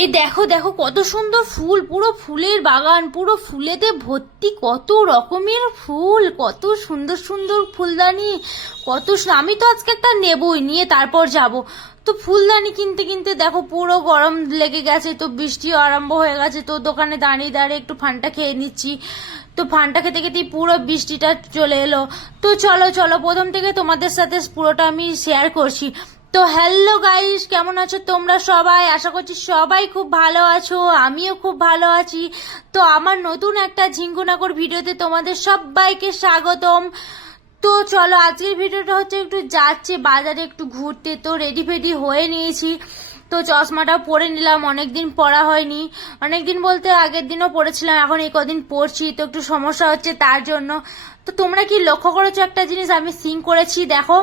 এই দেখো দেখো কত সুন্দর ফুল, পুরো ফুলের বাগান, পুরো ফুলেতে ভর্তি, কত রকমের ফুল, কত সুন্দর সুন্দর ফুলদানি, আমি তো আজকে একটা নেবই, নিয়ে তারপর যাব। তো ফুলদানি কিনতে কিনতে দেখো পুরো গরম লেগে গেছে, তো বৃষ্টিও আরম্ভ হয়ে গেছে, তো দোকানে দাঁড়িয়ে দাঁড়িয়ে একটু ফানটা খেয়ে নিচ্ছি। তো ফানটা খেতে খেতেই পুরো বৃষ্টিটা চলে এলো। তো চলো চলো প্রথম থেকে তোমাদের সাথে পুরোটা আমি শেয়ার করছি। তো হ্যালো গাইস, কেমন আছো তোমরা সবাই? আশা করছি সবাই খুব ভালো আছো, আমিও খুব ভালো আছি। তো আমার নতুন একটা ঝিঙ্কুনাকর ভিডিওতে তোমাদের সবাইকে স্বাগতম। তো চলো আজকের ভিডিওটা হচ্ছে একটু যাচ্ছে বাজারে একটু ঘুরতে, তো রেডি ফেডি হয়ে নিয়েছি। তো চশমাটা পরে নিলাম, অনেকদিন পরা হয়নি, অনেকদিন বলতে আগের দিনও পরেছিলাম, এখন এই কদিন পরছি, তো একটু সমস্যা হচ্ছে তার জন্য। তো তোমরা কি লক্ষ্য করেছো একটা জিনিস? আমি সিং করেছি, দেখো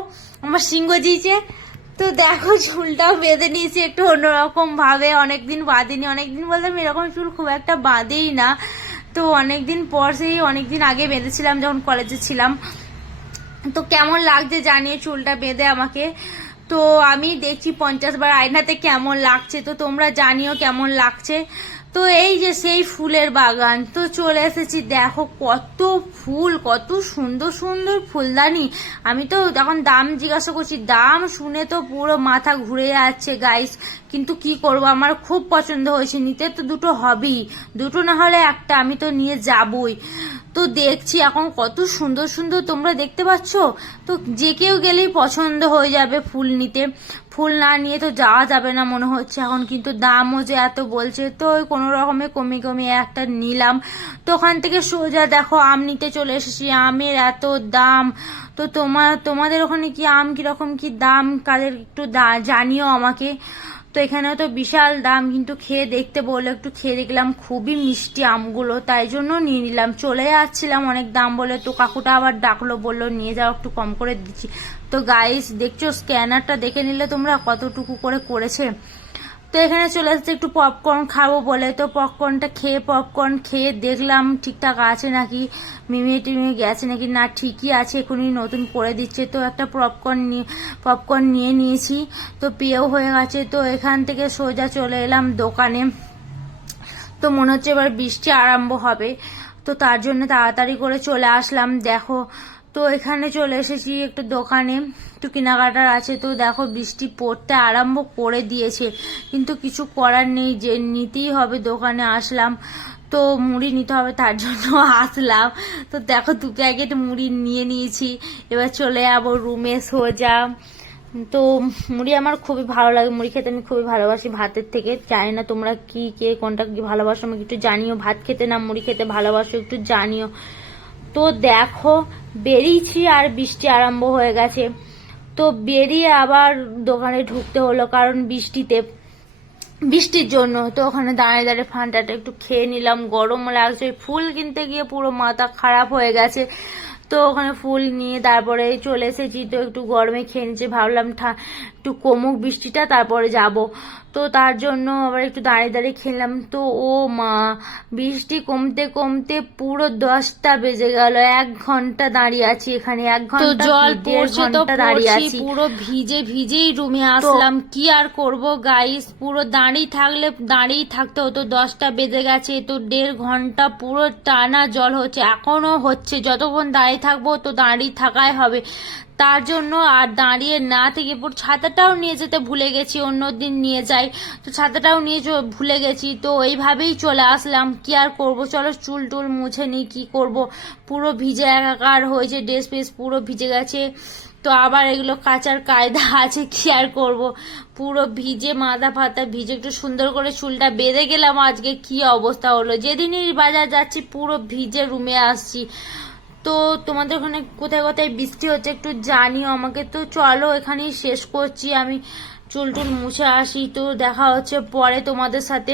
আমার সিং গজিয়েছে। তো দেখো চুলটাও বেঁধে নিয়েছি একটু অন্যরকম ভাবে, অনেকদিন বাঁধিনি, অনেকদিন বলতে আমি এরকম চুল খুব একটা বাঁধেই না। তো অনেকদিন পর, সেই অনেকদিন আগে বেঁধেছিলাম যখন কলেজে ছিলাম। তো কেমন লাগছে জানিয়ে চুলটা বেঁধে আমাকে। তো আমি দেখছি 50 বার আয়নাতে কেমন লাগছে, তো তোমরা জানিও কেমন লাগছে। তো এই যে সেই ফুলের বাগান, তো চলে এসেছি, দেখো কত ফুল, কত সুন্দর সুন্দর ফুলদানি। আমি তো এখন দাম জিজ্ঞাসা করছি, দাম শুনে তো পুরো মাথা ঘুরে যাচ্ছে গাইস। কিন্তু কি করব, আমার খুব পছন্দ হয়েছে, নিতে তো দুটো হবেই, দুটো না হলে একটা আমি তো নিয়ে যাবই। তো দেখছি এখন কত সুন্দর সুন্দর, তোমরা দেখতে পাচ্ছ। তো যে কেউ গেলেই পছন্দ হয়ে যাবে ফুল নিতে, ফুল না নিয়ে তো যাওয়া যাবে না মনে হচ্ছে এখন। কিন্তু দামও যে এত বলছে, তো ওই কোনো রকমে কমিয়ে কমিয়ে একটা নিলাম। তো ওখান থেকে সোজা দেখো আম নিতে চলে এসেছি, আমের এত দাম। তো তোমাদের ওখানে কি আম কিরকম কি দাম, কাদের একটু জানিও আমাকে। তো এখানেও তো বিশাল দাম, কিন্তু খেয়ে দেখতে বললো, একটু খেয়ে দেখলাম খুবই মিষ্টি আমগুলো, তাই জন্য নিয়ে নিলাম। চলে যাচ্ছিলাম অনেক দাম বলে, তো কাকুটা আবার ডাকলো, বললো নিয়ে যাও, একটু কম করে দিচ্ছি। তো গাইস দেখছো স্ক্যানারটা দেখে নিলে তোমরা কতটুকু করে করেছে। তো এখানে চলে আসছে একটু পপকর্ন খাবো বলে, তো পপকর্ন খেয়ে দেখলাম ঠিকঠাক আছে নাকি, মিমিয়ে টিমিয়ে গেছে নাকি, না ঠিকই আছে, এখনই নতুন করে দিচ্ছে। তো একটা পপকর্ন নিয়ে নিয়েছি, তো পেয়েও হয়ে গেছে। তো এখান থেকে সোজা চলে এলাম দোকানে। তো মনে হচ্ছে এবার বৃষ্টি আরম্ভ হবে, তো তার জন্য তাড়াতাড়ি করে চলে আসলাম। দেখো তো এখানে চলে এসেছি একটা দোকানে, একটু কেনাকাটার আছে। তো দেখো বৃষ্টি পড়তে আরম্ভ করে দিয়েছে, কিন্তু কিছু করার নেই, যে নিতেই হবে, দোকানে আসলাম। তো মুড়ি নিতে হবে, তার জন্য আসলাম। তো দেখো 2 প্যাকেট মুড়ি নিয়ে নিয়েছি, এবার চলে যাবো রুমে সোজা। তো মুড়ি আমার খুবই ভালো লাগে, মুড়ি খেতে আমি খুবই ভালোবাসি ভাতের থেকে। জানি না তোমরা কি কে কোনটা কি ভালোবাসো, আমাকে একটু জানিও, ভাত খেতে না মুড়ি খেতে ভালোবাসো একটু জানিও। তো দেখো বেরিয়েছি আর বৃষ্টি আরম্ভ হয়ে গেছে। তো বেরিয়ে আবার দোকানে ঢুকতে হলো, কারণ বৃষ্টির জন্য। তো ওখানে দাঁড়িয়ে দাঁড়িয়ে ফান্টাটা একটু খেয়ে নিলাম, গরম লাগছে, ফুল কিনতে গিয়ে পুরো মাথা খারাপ হয়ে গেছে। তো ওখানে ফুল নিয়ে তারপরে চলে এসেছি, তো একটু গরমে খেয়ে নিচ্ছে, ভাবলাম একটু কমুক বৃষ্টিটা তারপরে যাব। তো তার জন্য আবার একটু দাঁড়িয়ে দাঁড়িয়ে খেলাম। তো ও মা, বৃষ্টি কমতে কমতে পুরো 10টা বেজে গেল, 1 ঘন্টা দাঁড়িয়ে আছি এখানে, 1 ঘন্টা জল পড়ছে, তো দাঁড়িয়ে আছি পুরো ভিজে ভিজেই রুমে আসলাম। কি আর করব গাইস, পুরো দাঁড়িয়ে থাকতে হতো, 10টা বেজে গেছে, তো 1.5 ঘন্টা পুরো টানা জল হচ্ছে, এখনো হচ্ছে, যতক্ষণ দাঁড়িয়ে থাকবো তো দাঁড়িয়ে থাকাই হবে। তার জন্য আর দাঁড়িয়ে না থেকে পুরো ছাতাটাও নিয়ে যেতে ভুলে গেছি, অন্যদিন নিয়ে যাই, তো ছাতাটাও নিয়ে ভুলে গেছি। তো এইভাবেই চলে আসলাম, কি আর করব, চলো চুল টুল মুছে নিই, কি করব, পুরো ভিজে একাকার হয়েছে, ড্রেস ফ্রেস পুরো ভিজে গেছে। তো আবার এগুলো কাচার কায়দা আছে, কি আর করব, পুরো ভিজে মাথা ফাতা ভিজে, একটু সুন্দর করে চুলটা বেঁধে গেলাম। আজকে কি অবস্থা হলো, যেদিনই বাজার যাচ্ছি পুরো ভিজে রুমে আসছি। তো তোমাদের ওখানে কোথায় কোথায় বৃষ্টি হচ্ছে একটু জানিও আমাকে। তো চলো এখানেই শেষ করছি, আমি চুল টুল মুছে আসি, তো দেখা হচ্ছে পরে তোমাদের সাথে।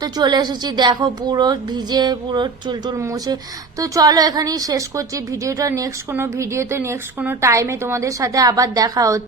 তো চলে এসেছি, দেখো পুরো ভিজে, পুরো চুল টুল মুছে। তো চলো এখানেই শেষ করছি ভিডিওটা, নেক্সট কোনো টাইমে তোমাদের সাথে আবার দেখা হচ্ছে।